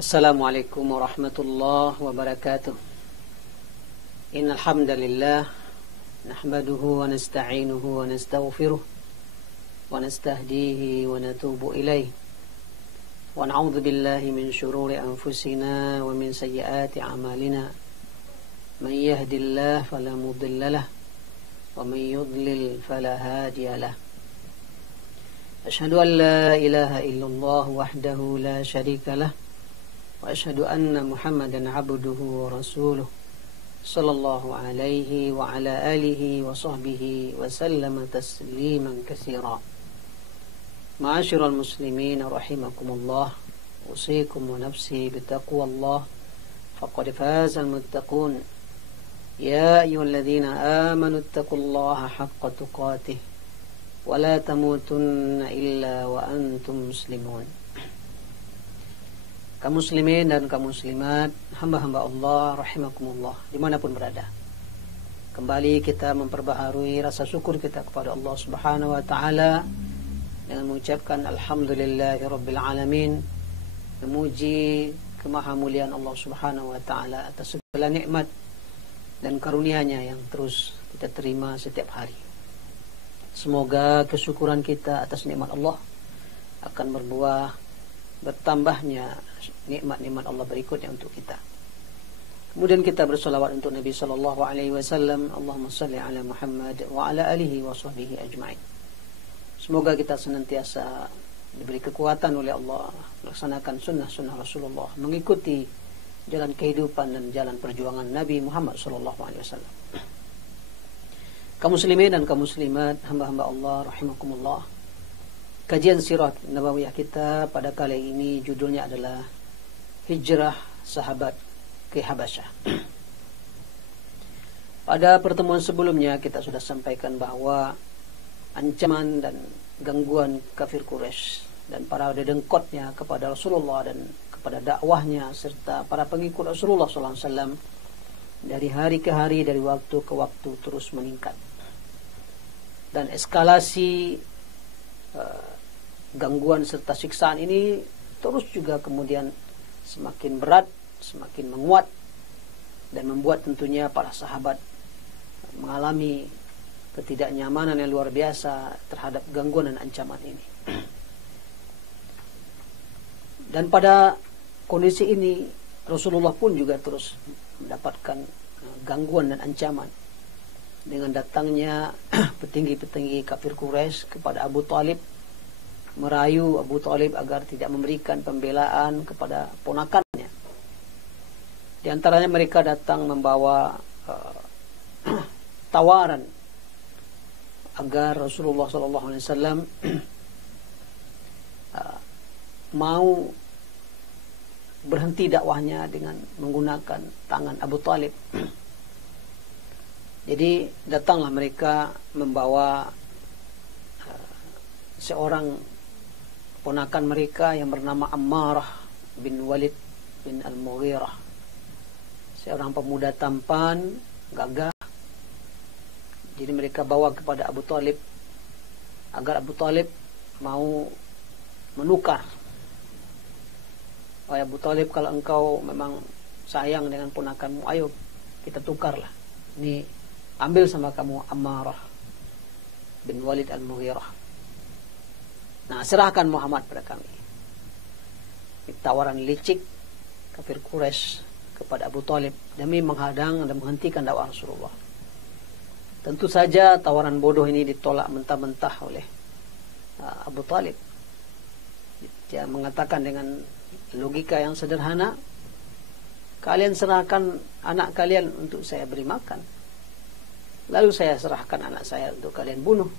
Assalamualaikum warahmatullahi wabarakatuh. Innal hamdalillah nahmaduhu wa nasta'inuhu wa nastaghfiruh wa nastahdihi wa natubu ilaih wa na'udzu billahi min shururi anfusina wa min sayyiati a'malina. Man yahdihillahu fala mudilla lahu wa man yudlil fala hadiya lahu. Asyhadu an la ilaha illallah wahdahu la syarika lahu wa asyhadu anna Muhammadan abduhu wa rasuluh sallallahu alaihi wa ala alihi wa sahbihi wa sallama tasliman katsira. Ma'asyiral muslimin rahimakumullah, usikum wa nafsi bitaqwallah faqad fazal muttaqun. Ya ayyuhalladzina amanu taqullaha haqqa tuqatih wa la tamutunna illa wa antum muslimun. Kaum muslimin dan kaum muslimat, hamba-hamba Allah rahimakumullah dimanapun berada, kembali kita memperbaharui rasa syukur kita kepada Allah subhanahu wa ta'ala dengan mengucapkan alhamdulillahi rabbil alamin, memuji kemahamuliaan Allah subhanahu wa ta'ala atas segala nikmat dan karunia-Nya yang terus kita terima setiap hari. Semoga kesyukuran kita atas nikmat Allah akan berbuah bertambahnya nikmat-nikmat Allah berikutnya untuk kita. Kemudian kita bersolawat untuk Nabi sallallahu alaihi wasallam. Allahumma shalli ala Muhammad wa ala alihi wa sahbihi ajma'in. Semoga kita senantiasa diberi kekuatan oleh Allah melaksanakan sunnah-sunnah Rasulullah, mengikuti jalan kehidupan dan jalan perjuangan Nabi Muhammad sallallahu alaihi wasallam. Kaum muslimin dan kaum muslimat, hamba-hamba Allah rahimakumullah. Kajian sirah nabawiyah kita pada kali ini judulnya adalah Hijrah Sahabat ke Habasyah. Pada pertemuan sebelumnya kita sudah sampaikan bahwa ancaman dan gangguan kafir Quraisy dan para dedengkotnya kepada Rasulullah dan kepada dakwahnya serta para pengikut Rasulullah SAW dari hari ke hari, dari waktu ke waktu terus meningkat. Dan eskalasi gangguan serta siksaan ini terus juga kemudian semakin berat, semakin menguat, dan membuat tentunya para sahabat mengalami ketidaknyamanan yang luar biasa terhadap gangguan dan ancaman ini. Dan pada kondisi ini Rasulullah pun juga terus mendapatkan gangguan dan ancaman dengan datangnya petinggi-petinggi kafir Quraisy kepada Abu Talib, merayu Abu Talib agar tidak memberikan pembelaan kepada ponakannya. Di antaranya mereka datang membawa tawaran agar Rasulullah SAW mau berhenti dakwahnya dengan menggunakan tangan Abu Talib. Jadi datanglah mereka membawa seorang ponakan mereka yang bernama Ammarah bin Walid bin Al-Mughirah, seorang pemuda tampan, gagah. Jadi mereka bawa kepada Abu Talib agar Abu Talib mau menukar. Wahai Abu Talib, kalau engkau memang sayang dengan ponakanmu, ayo kita tukarlah. Ini ambil sama kamu Ammarah bin Walid Al-Mughirah. Nah, serahkan Muhammad pada kami. Tawaran licik kafir Quraisy kepada Abu Talib demi menghadang dan menghentikan dakwah Rasulullah. Tentu saja tawaran bodoh ini ditolak mentah-mentah oleh Abu Talib. Dia mengatakan dengan logika yang sederhana, kalian serahkan anak kalian untuk saya beri makan, lalu saya serahkan anak saya untuk kalian bunuh.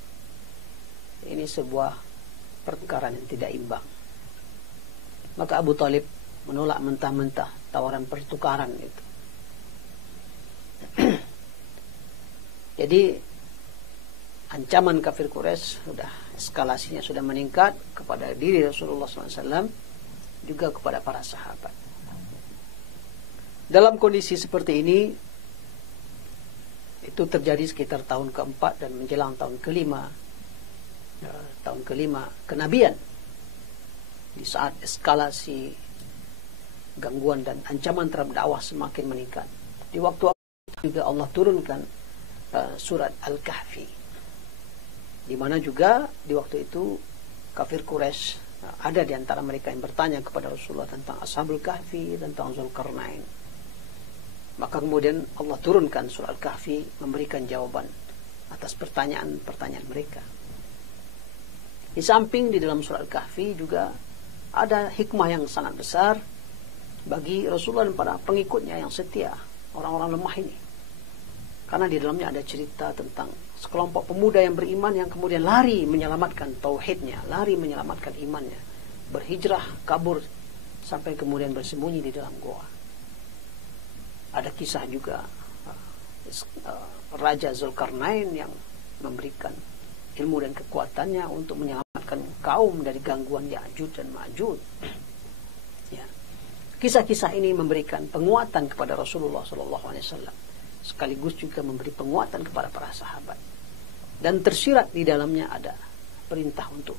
Ini sebuah pertukaran yang tidak imbang. Maka Abu Talib menolak mentah-mentah tawaran pertukaran itu. Jadi ancaman kafir Quraisy eskalasinya sudah meningkat kepada diri Rasulullah SAW, juga kepada para sahabat. Dalam kondisi seperti ini, itu terjadi sekitar tahun keempat dan menjelang tahun kelima kenabian. Di saat eskalasi gangguan dan ancaman terhadap dakwah semakin meningkat. Di waktu juga Allah turunkan surat Al-Kahfi, di mana juga di waktu itu kafir Quraisy ada di antara mereka yang bertanya kepada Rasulullah tentang Ashabul Kahfi, tentang Zulkarnain. Maka kemudian Allah turunkan surah Al-Kahfi memberikan jawaban atas pertanyaan-pertanyaan mereka. Di samping di dalam surah Al-Kahfi juga ada hikmah yang sangat besar bagi Rasulullah dan para pengikutnya yang setia, orang-orang lemah ini. Karena di dalamnya ada cerita tentang sekelompok pemuda yang beriman yang kemudian lari menyelamatkan tauhidnya, lari menyelamatkan imannya, berhijrah, kabur, sampai kemudian bersembunyi di dalam goa. Ada kisah juga Raja Zulkarnain yang memberikan ilmu dan kekuatannya untuk menyelamatkan kaum dari gangguan Ya'juj dan Ma'juj. Ya. Kisah-kisah ini memberikan penguatan kepada Rasulullah SAW, sekaligus juga memberi penguatan kepada para sahabat. Dan tersirat di dalamnya ada perintah untuk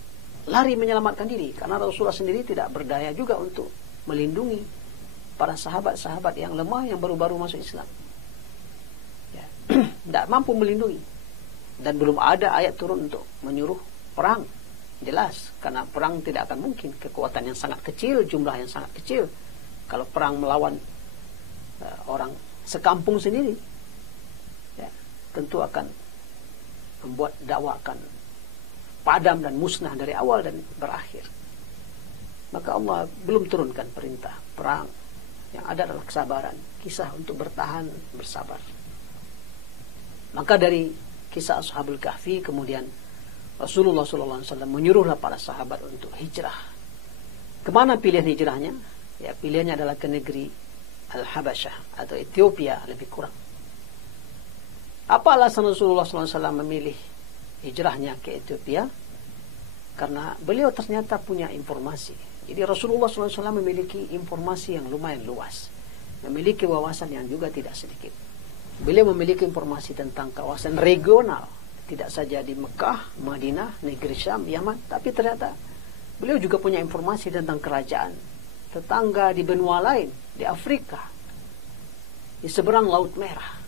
lari menyelamatkan diri, karena Rasulullah sendiri tidak berdaya juga untuk melindungi para sahabat-sahabat yang lemah yang baru-baru masuk Islam. Ya. Tidak mampu melindungi. Dan belum ada ayat turun untuk menyuruh perang. Jelas, karena perang tidak akan mungkin, kekuatan yang sangat kecil, jumlah yang sangat kecil. Kalau perang melawan orang sekampung sendiri, ya, tentu akan membuat dakwah akan padam dan musnah dari awal dan berakhir. Maka Allah belum turunkan perintah perang. Yang ada adalah kesabaran, kisah untuk bertahan, bersabar. Maka dari kisah Ashabul Kahfi kemudian Rasulullah SAW menyuruhlah para sahabat untuk hijrah. Kemana pilihan hijrahnya? Ya, pilihannya adalah ke negeri Al-Habasyah atau Ethiopia lebih kurang. Apa alasan Rasulullah SAW memilih hijrahnya ke Ethiopia? Karena beliau ternyata punya informasi. Jadi Rasulullah SAW memiliki informasi yang lumayan luas, memiliki wawasan yang juga tidak sedikit. Beliau memiliki informasi tentang kawasan regional, tidak saja di Mekah, Madinah, negeri Syam, Yaman, tapi ternyata beliau juga punya informasi tentang kerajaan tetangga di benua lain, di Afrika, di seberang Laut Merah.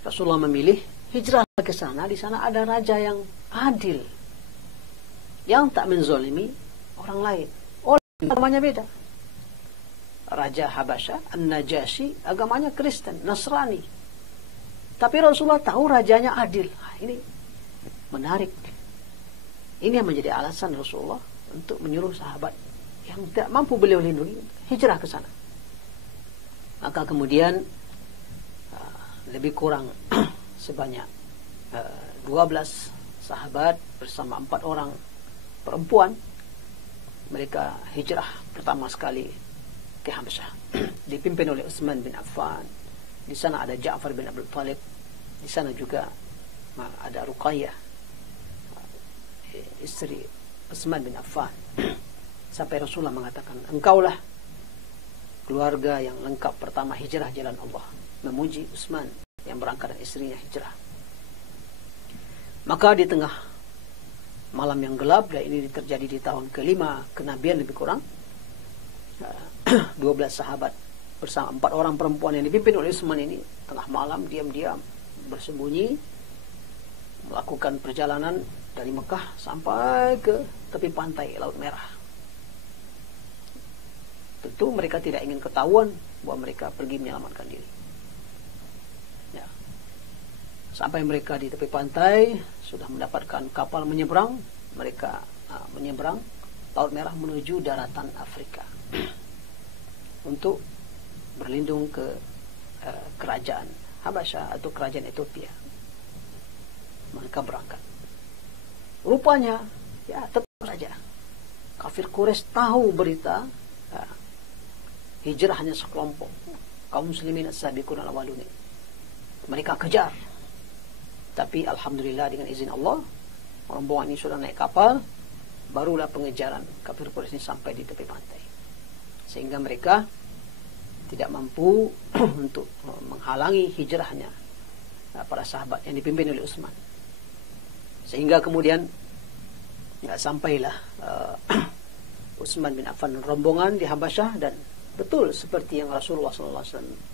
Rasulullah memilih hijrah ke sana. Di sana ada raja yang adil, yang tak menzolimi orang lain. Agamanya beda. Raja Habasyah, An-Najasyi, agamanya Kristen, Nasrani. Tapi Rasulullah tahu rajanya adil. Ini menarik. Ini yang menjadi alasan Rasulullah untuk menyuruh sahabat yang tidak mampu beliau lindungi hijrah ke sana. Maka kemudian lebih kurang sebanyak 12 sahabat bersama 4 orang perempuan, mereka hijrah pertama sekali ke Habasyah, dipimpin oleh Utsman bin Affan. Di sana ada Ja'far bin Abi Thalib. Di sana juga ada Ruqayyah, istri Utsman bin Affan. Sampai Rasulullah mengatakan, engkaulah keluarga yang lengkap pertama hijrah jalan Allah. Memuji Utsman yang berangkat dan istrinya hijrah. Maka di tengah malam yang gelap, dan ini terjadi di tahun ke-5 kenabian lebih kurang, 12 sahabat bersama 4 orang perempuan yang dipimpin oleh Utsman ini tengah malam diam-diam bersembunyi melakukan perjalanan dari Mekah sampai ke tepi pantai Laut Merah. Tentu mereka tidak ingin ketahuan bahwa mereka pergi menyelamatkan diri. Ya. Sampai mereka di tepi pantai sudah mendapatkan kapal menyeberang, mereka menyeberang Laut Merah menuju daratan Afrika untuk berlindung ke kerajaan Habasyah atau kerajaan Ethiopia. Mereka berangkat. Rupanya, ya tetap saja kafir Quraisy tahu berita hijrahnya sekelompok kaum muslimin as-sabiqun al-awwalun. Mereka kejar. Tapi alhamdulillah dengan izin Allah, rombongan ini sudah naik kapal, barulah pengejaran kafir Quraisy ini sampai di tepi pantai. Sehingga mereka tidak mampu untuk menghalangi hijrahnya para sahabat yang dipimpin oleh Utsman. Sehingga kemudian sampailah Utsman bin Affan rombongan di Habasyah, dan betul seperti yang Rasulullah SAW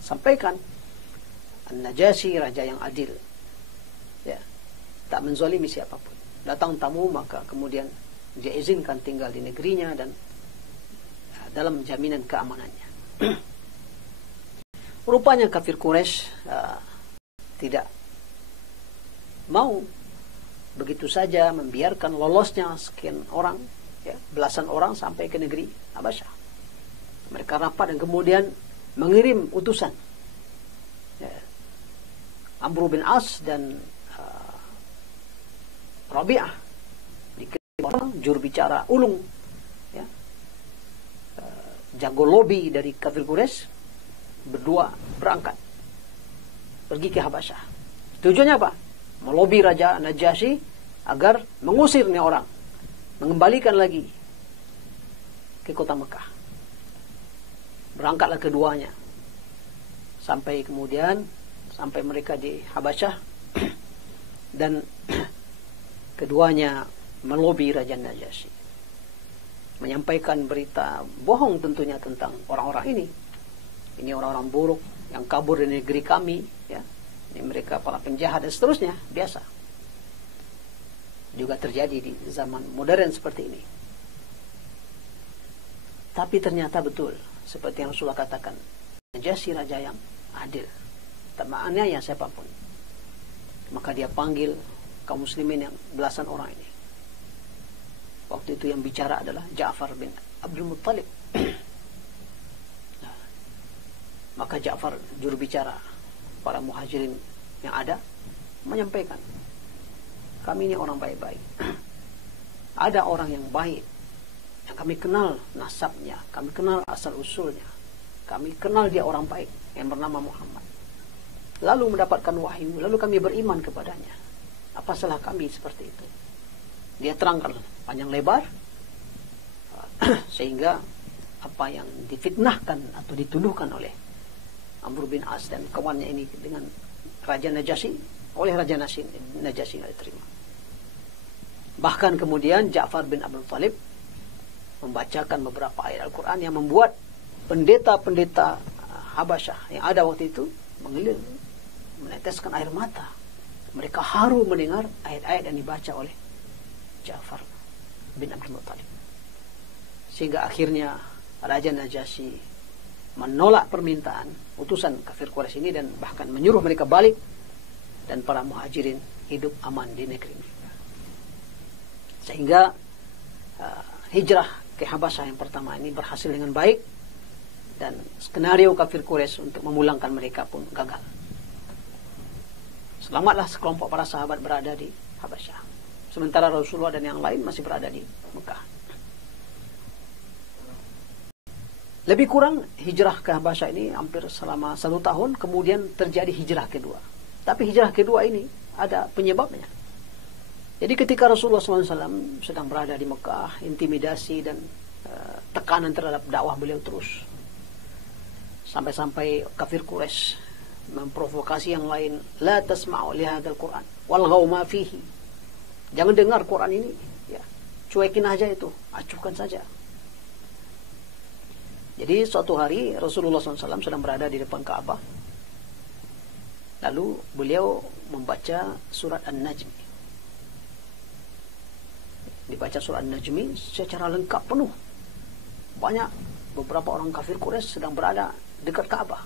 sampaikan, An-Najasyi raja yang adil, ya, tak menzalimi siapapun. Datang tamu maka kemudian dia izinkan tinggal di negerinya dan dalam jaminan keamanannya. Rupanya kafir Quraisy tidak mau begitu saja membiarkan lolosnya sekian orang, ya, belasan orang sampai ke negeri Habasyah. Mereka rapat dan kemudian mengirim utusan, ya, Amr bin As dan Rabi'ah, dikirim orang juru bicara ulung, ya, jago lobi dari kafir Quraisy, berdua berangkat pergi ke Habasyah. Tujuannya apa? Melobi Raja Najasyi agar mengusir nih orang, mengembalikan lagi ke kota Mekah. Berangkatlah keduanya sampai mereka di Habasyah dan keduanya melobi Raja Najasyi, menyampaikan berita bohong tentunya tentang orang-orang ini. Ini orang-orang buruk yang kabur dari negeri kami, ya. Ini mereka para penjahat dan seterusnya, biasa. Juga terjadi di zaman modern seperti ini. Tapi ternyata betul seperti yang Rasulullah katakan, Najasyi raja yang adil, tak menganiaya siapapun. Maka dia panggil kaum muslimin yang belasan orang ini. Waktu itu yang bicara adalah Ja'far bin Abdul Muttalib. Maka Ja'far, juru bicara para muhajirin yang ada, menyampaikan, kami ini orang baik-baik. Ada orang yang baik yang kami kenal nasabnya, kami kenal asal-usulnya, kami kenal dia orang baik yang bernama Muhammad. Lalu mendapatkan wahyu, lalu kami beriman kepadanya. Apa salah kami seperti itu? Dia terangkan panjang lebar sehingga apa yang difitnahkan atau dituduhkan oleh Amr bin As dan kawannya ini dengan Raja Najasyi, oleh Raja Najasyi tidak diterima. Bahkan kemudian Ja'far bin Abdul Thalib membacakan beberapa ayat Al-Quran yang membuat pendeta-pendeta Habasyah yang ada waktu itu mengilir, meneteskan air mata. Mereka haru mendengar ayat-ayat yang dibaca oleh Ja'far bin Abdul Muttalib. Sehingga akhirnya Raja Najasyi menolak permintaan utusan kafir Quraisy ini dan bahkan menyuruh mereka balik, dan para muhajirin hidup aman di negeri mereka. Sehingga hijrah ke Habasyah yang pertama ini berhasil dengan baik, dan skenario kafir Quraisy untuk memulangkan mereka pun gagal. Selamatlah sekelompok para sahabat berada di Habasyah, sementara Rasulullah dan yang lain masih berada di Mekah. Lebih kurang hijrah ke Habasyah ini hampir selama 1 tahun, kemudian terjadi hijrah kedua. Tapi hijrah kedua ini ada penyebabnya. Jadi ketika Rasulullah SAW sedang berada di Mekah, intimidasi dan tekanan terhadap dakwah beliau terus. Sampai-sampai kafir Quraisy memprovokasi yang lain, la tasma'u li hadzal Qur'an walghaw ma fihi. Jangan dengar Quran ini, ya. Cuekin aja itu, acuhkan saja. Jadi suatu hari Rasulullah SAW sedang berada di depan Ka'bah. Lalu beliau membaca surat An-Najmi. Dibaca surat An-Najmi secara lengkap penuh. Banyak beberapa orang kafir Quraisy sedang berada dekat Ka'bah.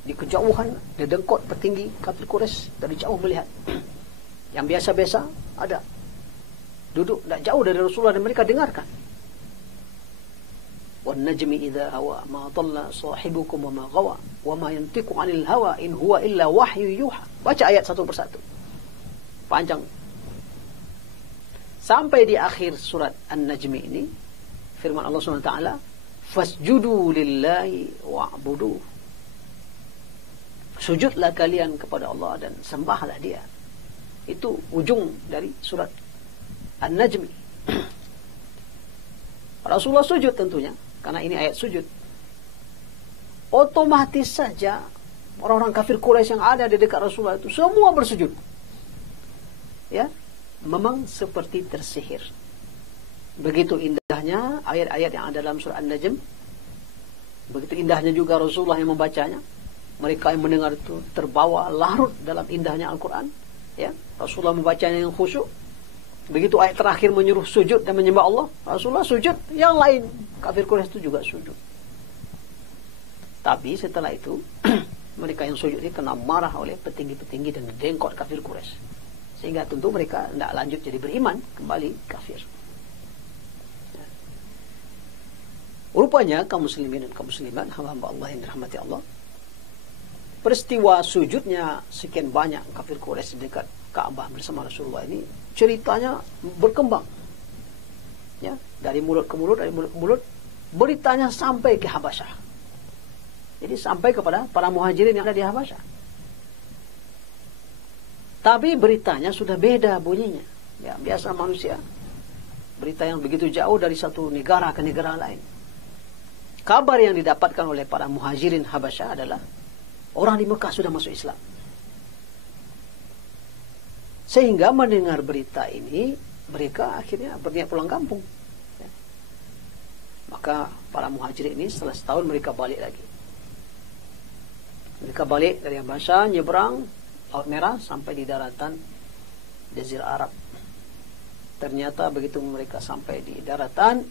Di kejauhan, di dengkot petinggi kafir Quraisy dari jauh melihat. Yang biasa-biasa ada duduk tak jauh dari Rasulullah dan mereka dengarkan. وَالنَّجْمِ إِذَا هَوَى مَا ضَلَّ صَاحِبُكُمْ وَمَا غَوَى وَمَا يَنْطِقُ عَنِ الْهَوَى إِنْ هُوَ إِلَّا وَحْيٌ يُوحَى. Baca ayat satu persatu. Panjang. Sampai di akhir surat An-Najmi ini, firman Allah SWT, فَاسْجُدُوا لِلَّهِ وَاعْبُدُوهُ. Sujudlah kalian kepada Allah dan sembahlah dia. Itu ujung dari surat An-Najmi. Rasulullah sujud tentunya, karena ini ayat sujud. Otomatis saja orang-orang kafir Quraisy yang ada di dekat Rasulullah itu semua bersujud. Ya, memang seperti tersihir. Begitu indah indahnya ayat-ayat yang ada dalam surah An-Najm, begitu indahnya juga Rasulullah yang membacanya. Mereka yang mendengar itu terbawa larut dalam indahnya Al-Quran, ya. Rasulullah membacanya yang khusyuk. Begitu ayat terakhir menyuruh sujud dan menyembah Allah, Rasulullah sujud, yang lain kafir Quraisy itu juga sujud. Tapi setelah itu mereka yang sujud ini kena marah oleh petinggi-petinggi dan dengkot kafir Quraisy, sehingga tentu mereka tidak lanjut jadi beriman, kembali kafir. Rupanya kaum muslimin dan kaum muslimat, hamba-hamba Allah yang dirahmati Allah, peristiwa sujudnya sekian banyak kafir Quraisy dekat Ka'bah bersama Rasulullah ini, ceritanya berkembang, ya, dari mulut ke mulut, dari mulut ke mulut, beritanya sampai ke Habasyah. Jadi sampai kepada para muhajirin yang ada di Habasyah. Tapi beritanya sudah beda bunyinya, ya, biasa manusia, berita yang begitu jauh dari satu negara ke negara lain. Kabar yang didapatkan oleh para muhajirin Habasyah adalah orang di Mekah sudah masuk Islam. Sehingga mendengar berita ini, mereka akhirnya berniat pulang kampung. Ya. Maka para muhajirin ini setelah setahun mereka balik lagi. Mereka balik dari Habasyah, nyebrang Laut Merah sampai di daratan Jazirah Arab. Ternyata begitu mereka sampai di daratan,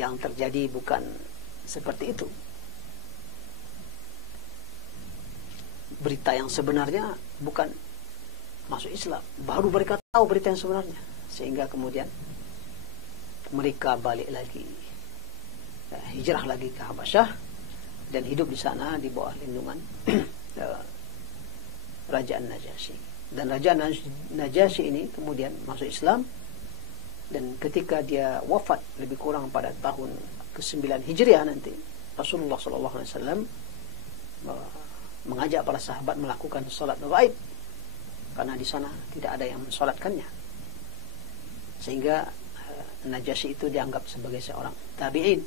yang terjadi bukan seperti itu. Berita yang sebenarnya bukan masuk Islam. Baru mereka tahu berita yang sebenarnya. Sehingga kemudian mereka balik lagi, hijrah lagi ke Habasyah, dan hidup di sana di bawah lindungan Raja An-Najasyi. Dan Raja Najasyi ini kemudian masuk Islam. Dan ketika dia wafat lebih kurang pada tahun ke-9 Hijriah nanti, Rasulullah SAW mengajak para sahabat melakukan salat ghaib, karena di sana tidak ada yang mensalatkannya. Sehingga Najasyi itu dianggap sebagai seorang tabi'in.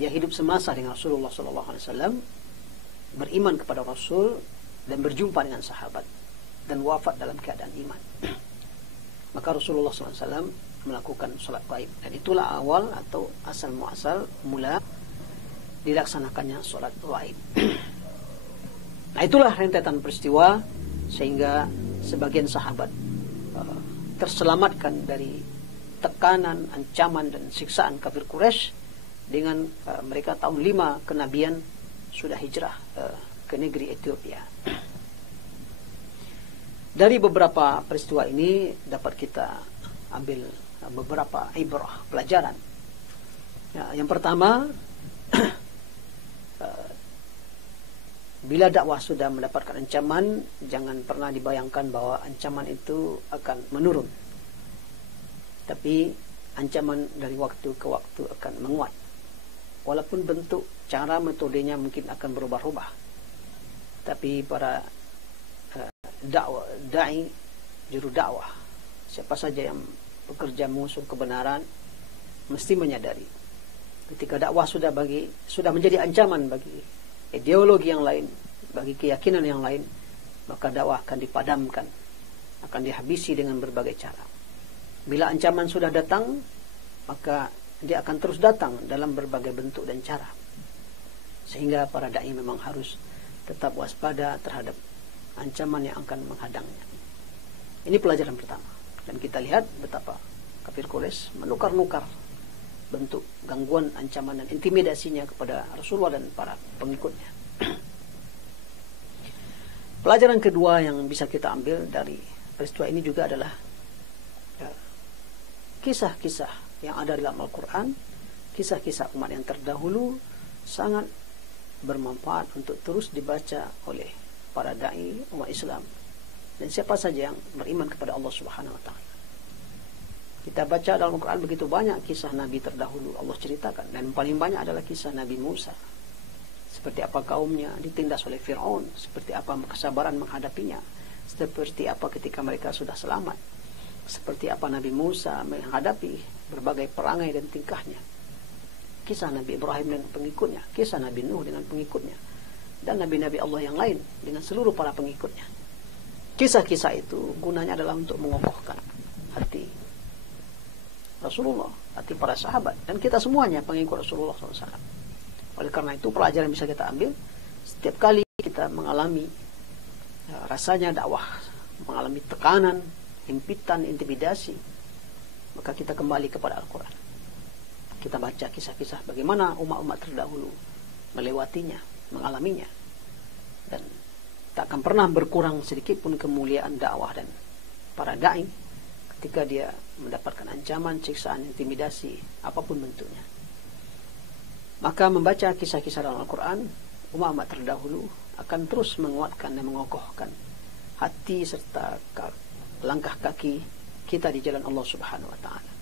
Dia hidup semasa dengan Rasulullah SAW, beriman kepada Rasul dan berjumpa dengan sahabat, dan wafat dalam keadaan iman. Maka Rasulullah SAW melakukan salat ghaib, dan itulah awal atau asal muasal mula dilaksanakannya salat ghaib. Nah, itulah rentetan peristiwa sehingga sebagian sahabat terselamatkan dari tekanan, ancaman dan siksaan kafir Quraisy dengan mereka tahun 5 kenabian sudah hijrah ke negeri Ethiopia. Dari beberapa peristiwa ini dapat kita ambil beberapa ibrah, pelajaran. Ya, yang pertama, bila dakwah sudah mendapatkan ancaman, jangan pernah dibayangkan bahwa ancaman itu akan menurun. Tapi ancaman dari waktu ke waktu akan menguat. Walaupun bentuk, cara, metodenya mungkin akan berubah-ubah. Tapi para da'i, juru dakwah, siapa saja yang bekerja mengusung kebenaran, mesti menyadari ketika dakwah sudah menjadi ancaman bagi ideologi yang lain, bagi keyakinan yang lain, maka dakwah akan dipadamkan, akan dihabisi dengan berbagai cara. Bila ancaman sudah datang, maka dia akan terus datang dalam berbagai bentuk dan cara. Sehingga para dai memang harus tetap waspada terhadap ancaman yang akan menghadangnya. Ini pelajaran pertama. Dan kita lihat betapa kafir Quraisy menukar-nukar bentuk gangguan, ancaman dan intimidasinya kepada Rasulullah dan para pengikutnya. Pelajaran kedua yang bisa kita ambil dari peristiwa ini juga adalah kisah-kisah yang ada dalam Al-Quran, kisah-kisah umat yang terdahulu sangat bermanfaat untuk terus dibaca oleh para dai umat Islam dan siapa saja yang beriman kepada Allah Subhanahu wa taala. Kita baca dalam Al-Quran begitu banyak kisah Nabi terdahulu Allah ceritakan, dan paling banyak adalah kisah Nabi Musa. Seperti apa kaumnya ditindas oleh Fir'aun, seperti apa kesabaran menghadapinya, seperti apa ketika mereka sudah selamat, seperti apa Nabi Musa menghadapi berbagai perangai dan tingkahnya, kisah Nabi Ibrahim dan pengikutnya, kisah Nabi Nuh dengan pengikutnya, dan Nabi-Nabi Allah yang lain dengan seluruh para pengikutnya. Kisah-kisah itu gunanya adalah untuk mengokohkan hati Rasulullah, hati para sahabat, dan kita semuanya pengikut Rasulullah SAW. Oleh karena itu pelajaran yang bisa kita ambil, setiap kali kita mengalami rasanya dakwah, mengalami tekanan, himpitan, intimidasi, maka kita kembali kepada Al-Quran. Kita baca kisah-kisah bagaimana umat-umat terdahulu melewatinya, mengalaminya, dan tak akan pernah berkurang sedikit pun kemuliaan dakwah dan para da'i ketika dia mendapatkan ancaman, siksaan, intimidasi, apapun bentuknya. Maka membaca kisah-kisah dalam Al-Quran, umat-umat terdahulu akan terus menguatkan dan mengokohkan hati serta langkah kaki kita di jalan Allah Subhanahu wa Ta'ala.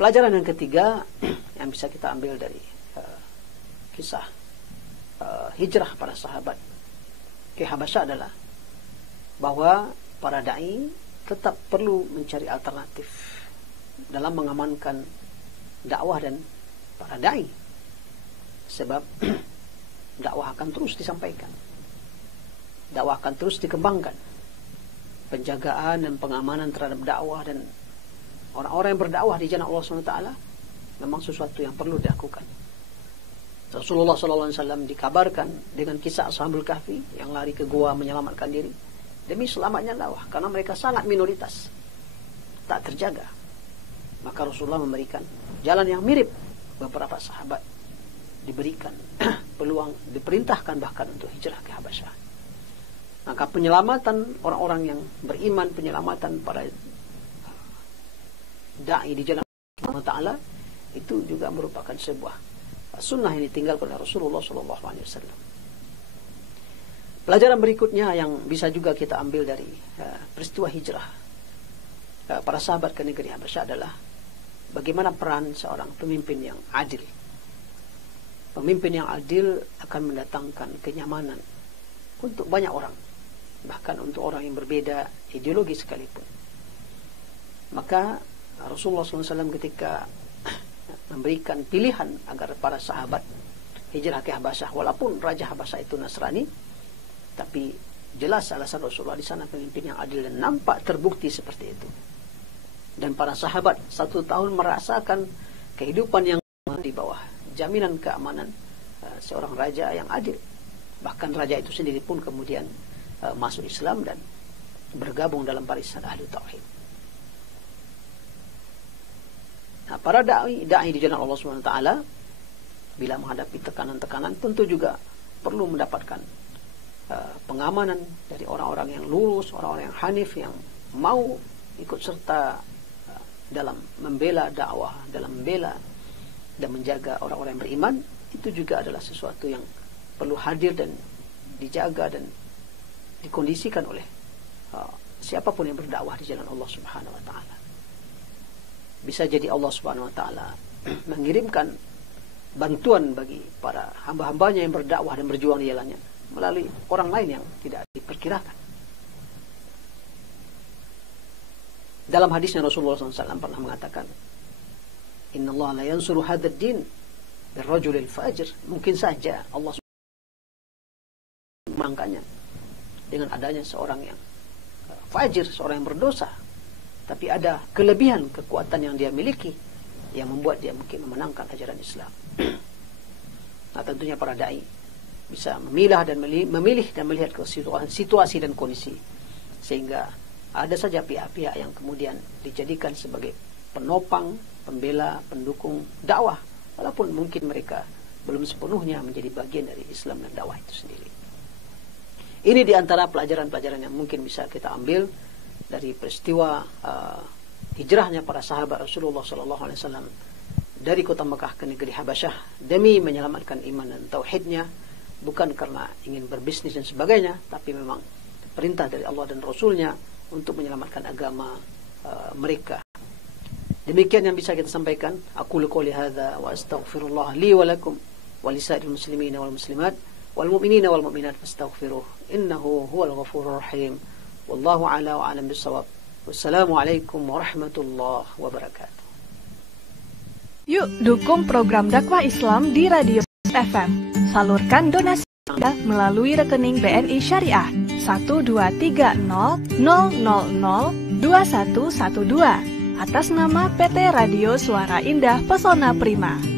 Pelajaran yang ketiga yang bisa kita ambil dari kisah hijrah para sahabat ke Habasyah adalah bahwa para da'i tetap perlu mencari alternatif dalam mengamankan dakwah dan para da'i, sebab dakwah akan terus disampaikan, dakwah akan terus dikembangkan, penjagaan dan pengamanan terhadap dakwah dan orang-orang yang berdakwah di jalan Allah SWT memang sesuatu yang perlu dilakukan. Rasulullah SAW dikabarkan dengan kisah Ashabul Kahfi yang lari ke gua menyelamatkan diri demi selamatnya dakwah, karena mereka sangat minoritas, tak terjaga. Maka Rasulullah memberikan jalan yang mirip. Beberapa sahabat diberikan peluang, diperintahkan bahkan untuk hijrah ke Habasyah. Maka penyelamatan orang-orang yang beriman, penyelamatan para da'i di jalan Allah Ta'ala itu juga merupakan sebuah sunnah yang ditinggalkan oleh Rasulullah SAW. Pelajaran berikutnya yang bisa juga kita ambil dari peristiwa hijrah para sahabat ke negeri Habasyah adalah bagaimana peran seorang pemimpin yang adil. Pemimpin yang adil akan mendatangkan kenyamanan untuk banyak orang, bahkan untuk orang yang berbeda ideologi sekalipun. Maka Rasulullah SAW ketika memberikan pilihan agar para sahabat hijrah ke Habasyah, walaupun Raja Habasyah itu Nasrani, tapi jelas alasan Rasulullah di sana pemimpin yang adil dan nampak terbukti seperti itu. Dan para sahabat 1 tahun merasakan kehidupan yang di bawah jaminan keamanan seorang raja yang adil. Bahkan raja itu sendiri pun kemudian masuk Islam dan bergabung dalam barisan ahli tauhid. Nah, para da'i di jalan Allah SWT bila menghadapi tekanan-tekanan tentu juga perlu mendapatkan pengamanan dari orang-orang yang lurus, orang-orang yang hanif, yang mau ikut serta dalam membela dakwah, dalam membela dan menjaga orang-orang yang beriman. Itu juga adalah sesuatu yang perlu hadir dan dijaga dan dikondisikan oleh siapapun yang berdakwah di jalan Allah Subhanahu wa Ta'ala. Bisa jadi Allah Subhanahu wa Ta'ala mengirimkan bantuan bagi para hamba-hambanya yang berdakwah dan berjuang di jalannya melalui orang lain yang tidak diperkirakan. Dalam hadisnya Rasulullah SAW pernah mengatakan, Inna Allah la yansuru hadad din birrajulil fajir. Mungkin saja Allah mengangkatnya dengan adanya seorang yang fajir, seorang yang berdosa, tapi ada kelebihan kekuatan yang dia miliki yang membuat dia mungkin memenangkan ajaran Islam. Nah, tentunya para da'i bisa memilah dan memilih dan melihat ke situasi dan kondisi, sehingga ada saja pihak-pihak yang kemudian dijadikan sebagai penopang, pembela, pendukung dakwah, walaupun mungkin mereka belum sepenuhnya menjadi bagian dari Islam dan dakwah itu sendiri. Ini diantara pelajaran-pelajaran yang mungkin bisa kita ambil dari peristiwa hijrahnya para sahabat Rasulullah SAW dari kota Mekah ke negeri Habasyah demi menyelamatkan iman dan tauhidnya, bukan karena ingin berbisnis dan sebagainya, tapi memang perintah dari Allah dan Rasulnya untuk menyelamatkan agama mereka. Demikian yang bisa kita sampaikan. Aku qouli hadza wa astaghfirullah li wa lakum wa lisairil muslimina wal muslimat wal mu'minina wal mu'minat fastaghfiruh innahu huwal ghafurur rahim. Wallahu a'la wa a'lam bis-shawab. Wassalamu alaikum warahmatullahi wabarakatuh. Yuk dukung program dakwah Islam di Radio FM. Salurkan donasi Anda melalui rekening BNI Syariah 12300002112 atas nama PT Radio Suara Indah Pesona Prima.